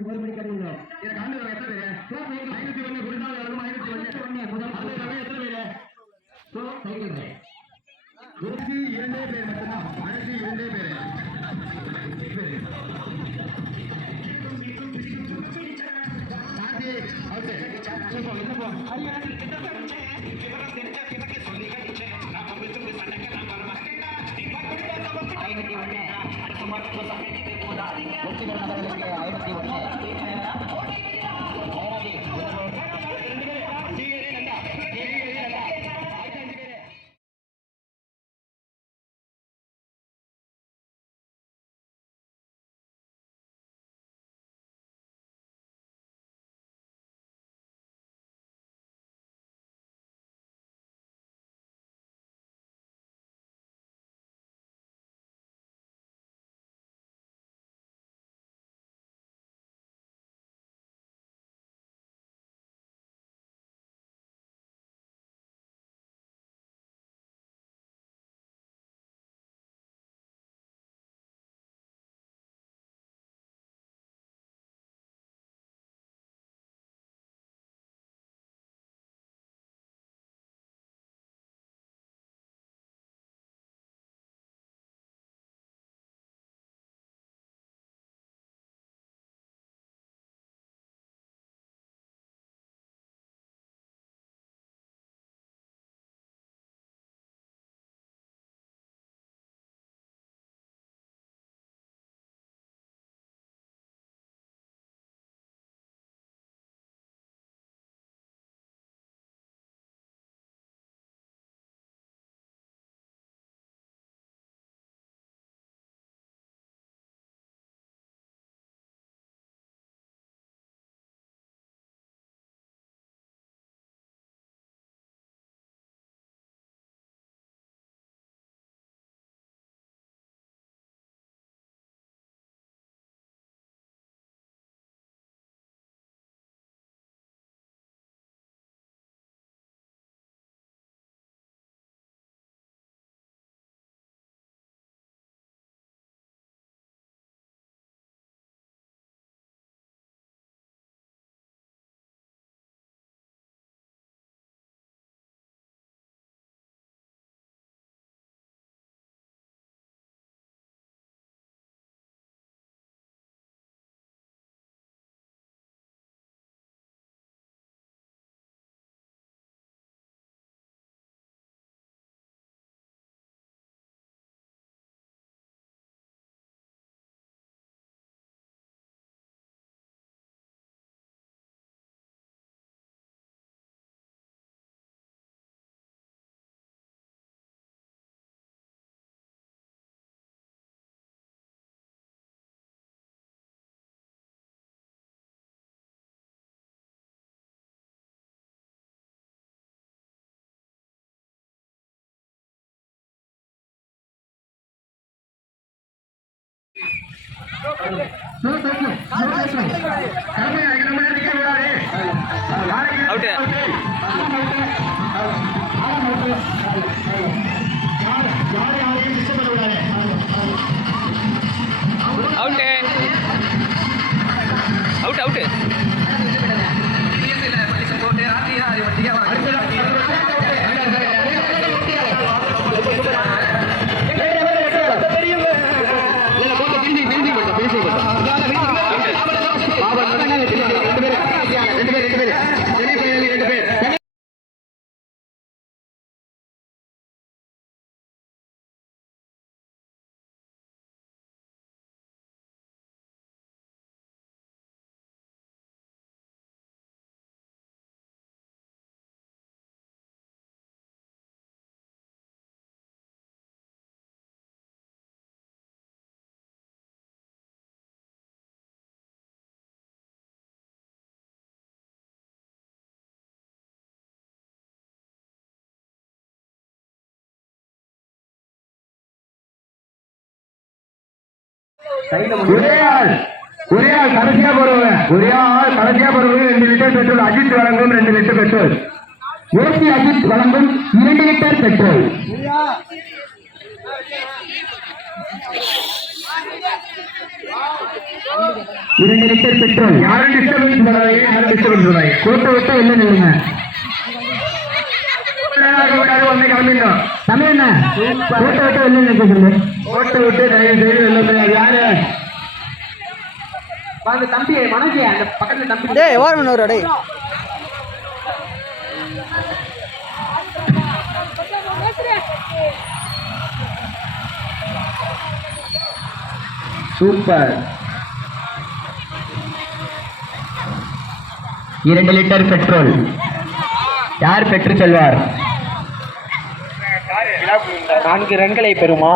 அவர்களுக்கு ஒரு மணி கிடையாது எனக்கு ஆண்டு வர எத்தனை பேரு? ஐநூத்தி ஒண்ணு குடித்தால் வரும் ஐநூத்தி ஒண்ணு ஒண்ணே முதல் அது இல்லாம எத்தனை பேரு? So cycle right. கடைசி இரண்டே பேர் மட்டும்தான். கடைசி இரண்டே பேரு. சரி. கார்த்தி, அவுட்டு. ஐம்பத்தி ஒன்று அவுட்டு. அவுட்டு ஒரே ஆள் ஒரே ஆள் கடைசியா போறவங்க. ஒரே ஆள் கடைசியா போறவங்க ரெண்டு லிட்டர் பெட்ரோல். அஜித் வழங்கும் ரெண்டு லிட்டர் பெட்ரோல். ஓசி அஜித் வழங்கும் இரண்டு லிட்டர் பெட்ரோல். இரண்டு லிட்டர் பெட்ரோல். யாரும் டிஸ்டர்பன்ஸ் பண்ணாதீங்க யாரும் டிஸ்டர்பன்ஸ் பண்ணாதீங்க கோட்டை என்ன நிலைங்க நில்லுங்க வந்து கிளம்பிடணும் தமிழ் என்ன கோட்டை விட்டு வெளில நிற்க சொல்லு. கோட்டை விட்டு தயவு செய்து வெளில போய் யாரு? அந்த தம்பி மனசு அந்த பக்கத்துல தம்பி டேய் ஓரம் ஒரு டேய். சூப்பர். இரண்டு லிட்டர் பெட்ரோல். யார் பெற்று செல்வார்? நான்கு ரன்களை பெறுமா?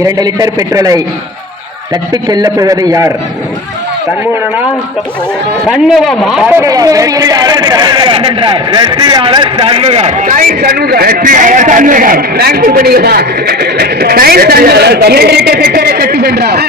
இரண்டு லிட்டர் பெட்ரோலை தட்டி செல்ல போவது யார்? சண்முகனா சண்முகம். வெற்றியாளர் சண்முகம். சண்முகம். வெற்றியாளர் சண்முகம். இரண்டு லிட்டர் பெட்ரோலை தட்டி சென்றார்